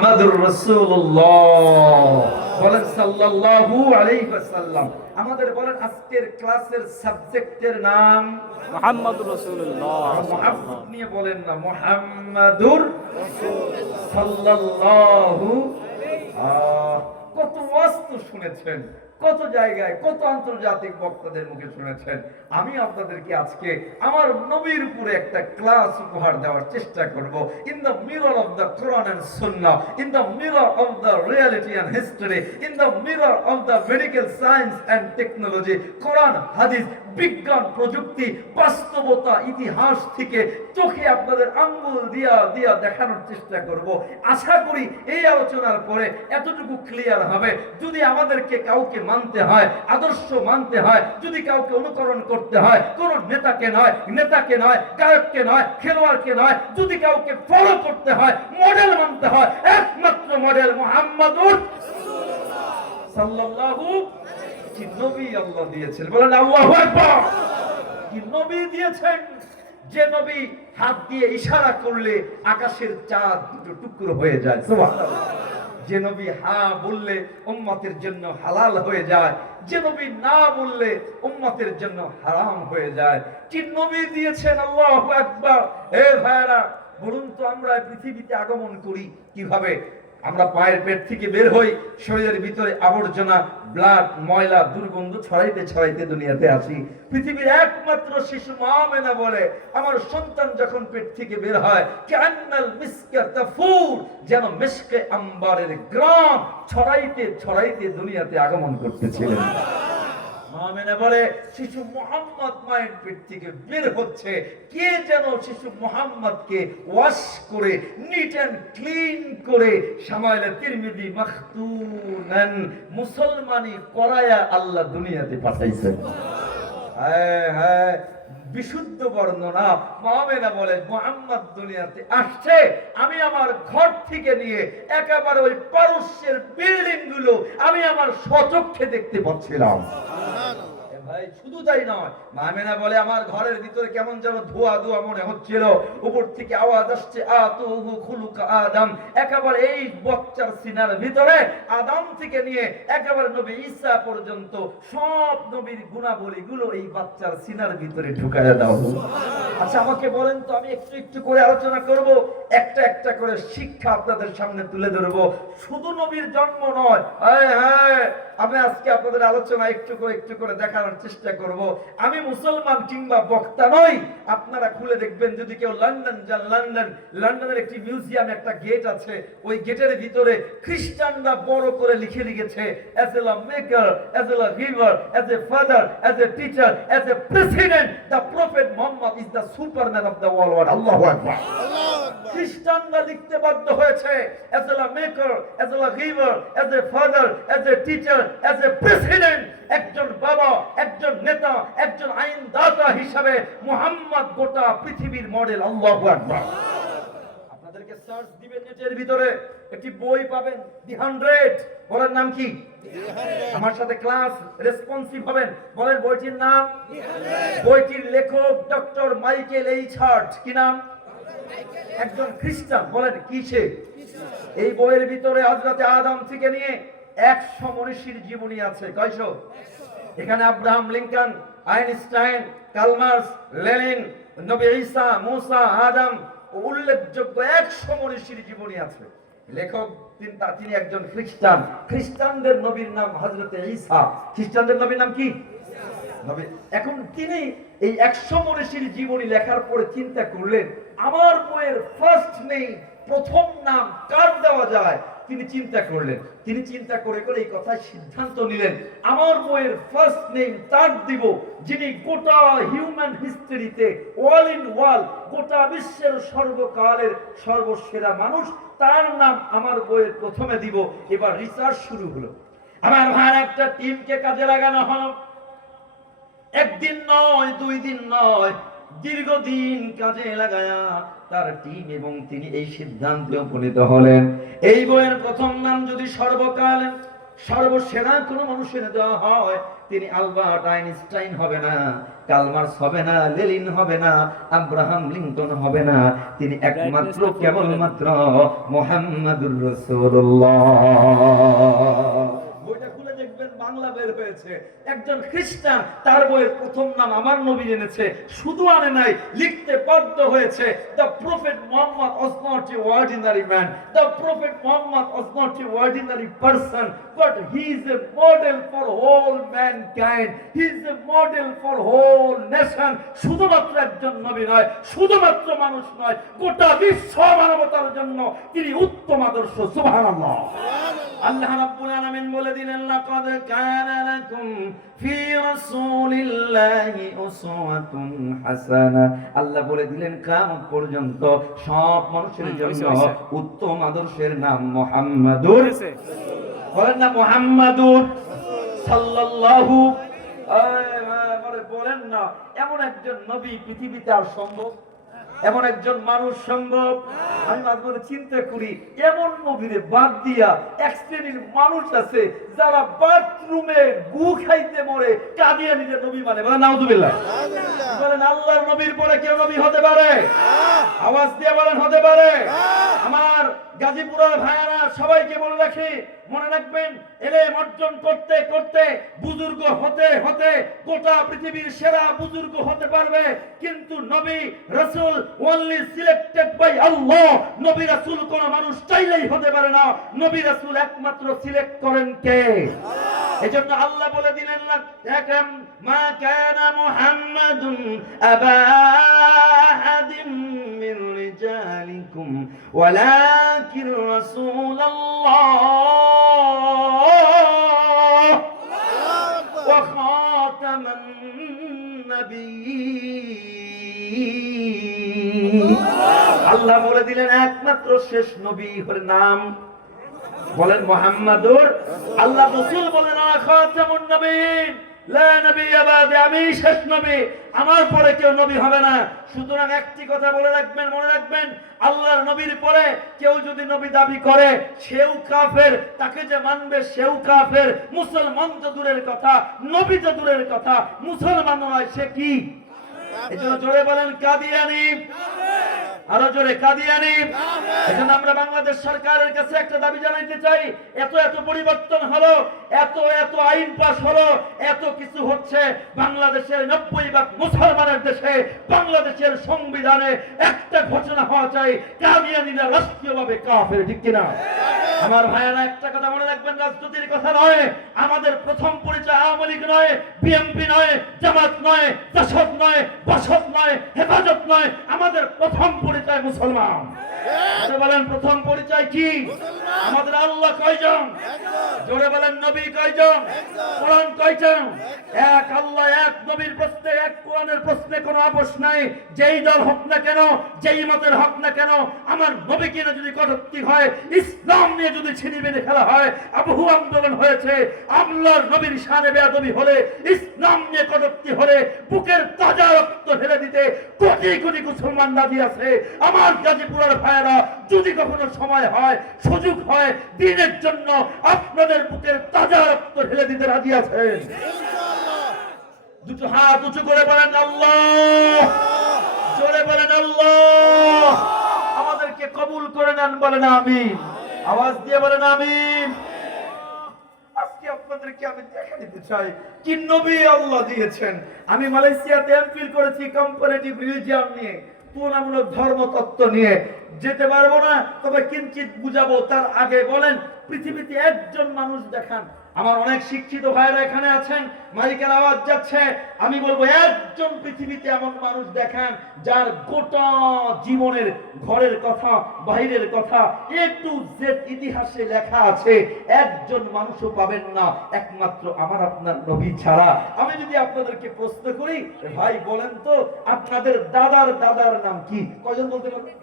মুহাম্মাদুর রাসূলুল্লাহ বলেন সাল্লাল্লাহু আলাইহি ওয়াসাল্লাম। আমাদের বলেন আজকের ক্লাসের সাবজেক্টের নাম মুহাম্মাদুর রাসূলুল্লাহ। মুহাম্মদ নিয়ে বলেন না, মুহাম্মাদুর সাল্লাল্লাহু। কত ওয়াজ তো শুনেছেন, কত জায়গায় কত আন্তর্জাতিক বক্তাদের মুখে শুনেছেন। আমি আপনাদেরকে আজকে আমার নবীর উপরে একটা ক্লাস উপহার দেওয়ার চেষ্টা করব। In the mirror of the Quran and Sunnah, in the mirror of the reality and history, in the mirror of the medical science and technology. Quran, Hadith, বিজ্ঞান, প্রযুক্তি, বাস্তবতা, ইতিহাস থেকে চোখে আপনাদের আঙ্গুল দিয়া দিয়া দেখানোর চেষ্টা করব। আশা করি এই আলোচনার পরে এতটুকু ক্লিয়ার হবে, যদি আমাদেরকে কাউকে মানতে হয়, আদর্শ মানতে হয়, যদি কাউকে অনুকরণ করতে হয়, কোন নেতাকে নয়, গায়ককে নয়, খেলোয়াড়কে নয়, যদি কাউকে ফলো করতে হয়, মডেল মানতে হয়, একমাত্র মডেল মুহাম্মাদুর সাল্লাল্লাহু। কি নবী আল্লাহ দিয়েছেন, বলেন আল্লাহু আকবার। কি নবী দিয়েছেন, যে নবী হাত দিয়ে ইশারা করলে আকাশের চাঁদ দুটো টুকরো হয়ে যায়, সুবহানাল্লাহ। যে নবী হ্যাঁ বললে উম্মতের জন্য হালাল হয়ে যায়, যে নবী না বললে উম্মতের জন্য হারাম হয়ে যায়। কি নবী দিয়েছেন, আল্লাহু আকবার। হে ভাইরা, বলুন তো আমরা পৃথিবীতে আগমন করি কিভাবে? আমরা পায়ের পেট থেকে বের হই, শরীরের ভিতরে আবর্জনা, ব্লাড, ময়লা, দুর্গন্ধ ছড়াইতে ছড়াইতে দুনিয়াতে আসি। পৃথিবীর একমাত্র শিশু মা আমেনা বলে, আমার সন্তান যখন পেট থেকে বের হয়, কান্নাল মিসকা তাফুর, যেন মিশকে আম্বারের গ্রাম ছড়াইতে ছড়াইতে দুনিয়াতে আগমন করতেছিলেন। মা আমেনা বলে, শিশু মুহাম্মদ মায়ের পেট থেকে বের হচ্ছে, কে যেন শিশু মুহাম্মদকে ওয়াশ করে, নিট এন্ড ক্লিন করে, শামাইলে তিরমিজি মাখতুনান, মুসলমানি করায়া আল্লাহ দুনিয়াতে পাঠাইছেন। হ্যাঁ হ্যাঁ, বিশুদ্ধ বর্ণনা। মা আমেনা বলে, মুহাম্মদ দুনিয়াতে আসছে, আমি আমার ঘর থেকে নিয়ে একেবারে ওই পারস্যের বিল্ডিং গুলো আমি আমার স্বচক্ষে দেখতে পাচ্ছিলাম। ভাই শুধু তাই নয়, মা আমেনা বলে, আমার ঘরের ভিতরে কেমন যেন ধোয়া ধোয়া মনে হচ্ছিল, উপর থেকে আওয়াজ আসছে, আতুহু খুলুকা আদম। একেবারে এই বাচ্চার সিনার ভিতরে আদম থেকে নিয়ে একেবারে নবী ঈসা পর্যন্ত সব নবীর গুণাবলী গুলো এই বাচ্চার সিনার ভিতরে ঢুকায়া দাও। আচ্ছা আমাকে বলেন তো, আমি একটু একটু করে আলোচনা করব, একটা একটা করে শিক্ষা আপনাদের সামনে তুলে ধরবো। শুধু নবীর জন্ম নয়, হ্যাঁ, আমি আজকে আপনাদের আলোচনা একটু করে দেখানোর চেষ্টা করব। আমি মুসলমান কিংবা বক্তা নই। আপনারা খুলে দেখবেন, যদি কেউ লন্ডন যান, লন্ডনের একটি মিউজিয়ামে একটা গেট আছে, ওই গেটের ভিতরে খ্রিস্টানরা বড় করে লিখে রেখেছে, as a maker, as a giver, as a father, as a teacher, as a president, the prophet Muhammad is the superman of the world. আল্লাহু আকবার। খ্রিস্টানরা লিখতে বাধ্য হয়েছে, as a maker, as a giver, as a father, as a teacher, as a president, একজন বাবা, একজন নেতা, একজন আইনদাতা হিসাবে মুহাম্মদ গোটা পৃথিবীর মডেল। আল্লাহু আকবার। আপনাদেরকে সার্চ দিবেন নেটের ভিতরে, একটি বই পাবেন, দি 100। বলেন নাম কি? আমার সাথে ক্লাস রেসপন্সিভ হবেন, বলেন বইটির নাম। বইটির লেখক ডক্টর মাইকেল এইচ হার্ট। কি নাম? একজন খ্রিস্টান। বলেন কি সে? এই বইয়ের ভিতরে হযরত আদম থেকে নিয়ে 100 মনীষীর জীবনী আছে। কয়শো? এখানে Abraham Lincoln, Einstein, Karl Marx, Lenin, নবী ঈসা, মুসা, আদম, উল্লেখযোগ্য 100 মনীষীর জীবনী আছে। লেখক তিনি একজন খ্রিস্টান। খ্রিস্টানদের নবীর নাম হযরত ঈসা। খ্রিস্টানদের নবীর নাম কি? নবী। এখন তিনি এই 100 মনীষীর জীবনী লেখার পরে চিন্তা করলেন, আমার বইয়ের ফার্স্ট নেম, প্রথম নাম কার দেওয়া যায়। তিনি চিন্তা করলেন, তিনি চিন্তা করে এই কথা সিদ্ধান্ত নিলেন, আমার বইয়ের ফার্স্ট নেম তার দিব যিনি গোটা হিউম্যান হিস্ট্রিতে অল ইন ওয়াল, গোটা বিশ্বের সর্বকালের সর্বসেরা মানুষ, তার নাম আমার বইয়ের প্রথমে দিব। এবার রিসার্চ শুরু হলো। আমার ভাই একটা টিমকে কাজে লাগানো হলো। একদিন নয়, 2 দিন নয়, দীর্ঘদিন কাজে লাগায়া তার টিম এবং তিনি এই সিদ্ধান্তে উপনীত হলেন, এই বইয়ের প্রথম নাম যদি সর্বকাল সর্বসেরা কোনো মানুষের দেওয়া হয়, তিনি আলবার্ট আইনস্টাইন হবে না, কার্ল মার্কস হবে না, লেনিন হবে না, আব্রাহাম লিঙ্কন হবে না, তিনি একমাত্র কেবলমাত্র মুহাম্মাদুর রাসূলুল্লাহ। বইটা খুলে দেখবেন বাংলা বের হয়েছে, একজন খ্রিস্টান তার বইয়ের প্রথম নাম আমার নবী এনেছে, শুধু আনে নাই, লিখতে বাধ্য হয়েছে। The prophet Muhammad was not a ordinary man, the prophet Muhammad was not a ordinary person, but he is a model for whole mankind, he is a model for whole nation। শুধুমাত্র একজন নবী নয়, শুধুমাত্র মানুষ নয়, গোটা বিশ্ব মানবতার জন্য তিনি উত্তম আদর্শ। সুবহানাল্লাহ। আল্লাহ রাব্বুল আলামিন বলে দিলেন, লাকাদ কানা লাকুম ফি রাসূলিল্লাহি উসওয়াতুন হাসানাহ। আল্লাহ বলে দিলেন কিয়ামত পর্যন্ত সব মানুষের জন্য উত্তম আদর্শের নাম মুহাম্মাদুর, বলেন না মুহাম্মাদুর সাল্লাল্লাহু বলেন না। এমন একজন নবী পৃথিবীতে আর সম্ভব, এমন একজন মানুষ সম্ভব? আমি মাঝে মাঝে চিন্তা করি, এমন নবীরে বাদ দিয়া এক শ্রেণীর মানুষ আছে যারা বাথরুমে গু খাইতে মরে কাদিয়ানীদের নবী মানে। বলেন নাউযুবিল্লাহ। বলেন আল্লাহর নবীর পরে কেউ নবী হতে পারে? আওয়াজ দিয়ে বলেন হতে পারে। আমার গাজীপুরের ভাইয়ারা সবাইকে বলে রাখি, মনে রাখবেন, এলেম অর্জন করতে করতে বুজুর্গ হতে হতে গোটা পৃথিবীর সেরা বুজুর্গ হতে পারবে, কিন্তু নবী রাসূল only selected by Allah, নবী রাসূল কোন মানুষ চাইলেই হতে পারে না, নবী রাসূল একমাত্র সিলেক্ট করেন কে? এজন্য আল্লাহ বলে দিলেন, লাকাম মা কানা মুহাম্মাদুন আবা আহাদিম মিন রিজালিকুম ওয়ালাকিন রাসূলুল্লাহ ওয়া খাতামান নাবিয়্যিন। আল্লাহ বলে দিলেন একমাত্র শেষ নবী হলেন নাম, বলেন মুহাম্মাদুর। আল্লাহ রাসূল বলেন খাতামুন নবিয়্যিন, লা নবিয়্যা বাদি, আমি শেষ নবী, আমার পরে কেউ নবী হবে না। সুতরাং একটি কথা বলে রাখবেন, মনে রাখবেন, আল্লাহর নবীর পরে কেউ যদি নবী দাবি করে সেও কাফের, তাকে যে মানবে সেও কাফের। মুসলমান তো দূরের কথা, নবী তো দূরের কথা, মুসলমান নয় সে কি? এজন্য জোরে বলেন কাদিয়ানী, আরো জোরে কাদিয়ানী। এজন্য আমরা বাংলাদেশ সরকারের কাছে একটা দাবি জানাইতে চাই, এত এত পরিবর্তন হলো, এত এত আইন পাস হলো, এত কিছু হচ্ছে, বাংলাদেশের 90% মুসলমানের দেশে বাংলাদেশের সংবিধানে একটা ঘোষণা হওয়া চাই, কাদিয়ানীরা রাষ্ট্রীয়ভাবে কাফের, ঠিক কিনা? আমার ভাইয়েরা একটা কথা মনে রাখবেন, রাজনীতির কথা নয়, আমাদের প্রথম পরিচয় আওয়ামী লীগ নয়, বিএনপি নয়, জামাত নয়, জাসদ নয়, বাসদ নয়, হেফাজত নয়, আমাদের প্রথম পরিচয় মুসলমান। বলেন প্রথম পরিচয় কি? আমাদের আল্লাহ কয়জন? জোরে বলেন নবী কয়জন? কোরআন কয়জন? এক আল্লাহ, এক নবীর প্রশ্নে, এক কোরআনের প্রশ্নে কোনো আপোষ নাই। যেই দল হোক না কেন, যেই মতের হোক না কেন, আমার নবীকে নিয়ে যদি কটূক্তি হয়, ইসলাম নিয়ে যদি ছিনিমিনি খেলা হয়, আবহু আন্দোলন হয়েছে, আল্লাহর নবীর শানে বেয়াদবি হলে, ইসলাম নিয়ে কটূক্তি হলে, বুকের তাজা রক্ত ঢেলে দিতে কোটি কোটি মুসলমান রাজি আছে। আমার গাজীপুরের ভাইয়েরা, যদি কখনো সময় হয়, সুযোগ হয়, দিনের জন্য আপনাদের বুকের তাজা রক্ত ঢেলে দিতে রাজি আছেন? দুটো হাত উঁচু করে বলেন আল্লাহ, জোরে বলেন আল্লাহ। আমাদেরকে কবুল করে নেন, বলেন আমিন। আওয়াজ দিয়ে বলেন আমিন। আজকে আপনাদেরকে আমি দেখে দিতে চাই কি নবী আল্লাহ দিয়েছেন। আমি মালয়েশিয়াতে এমফিল করেছি কম্পারেটিভ রিলিজিয়ন নিয়ে, তুলনামূলক ধর্মতত্ত্ব নিয়ে। যেতে পারবো না, তবে কিঞ্চিত বুঝাবো। তার আগে বলেন, পৃথিবীতে একজন মানুষ দেখান। আমার অনেক শিক্ষিত ভাইরা এখানে আছেন, মাইকের আওয়াজ যাচ্ছে, আমি বলবো একজন পৃথিবীতে এমন মানুষ দেখান যার গোটা জীবনের ঘরের কথা, বাইরের কথা, এ টু জেড ইতিহাসে লেখা আছে। একজন মানুষও পাবেন না, একমাত্র আমার আপনার নবী ছাড়া। আমি যদি আপনাদেরকে প্রশ্ন করি, ভাই বলেন তো আপনাদের দাদার দাদার নাম কি? কয়জন বলতে পারবেন?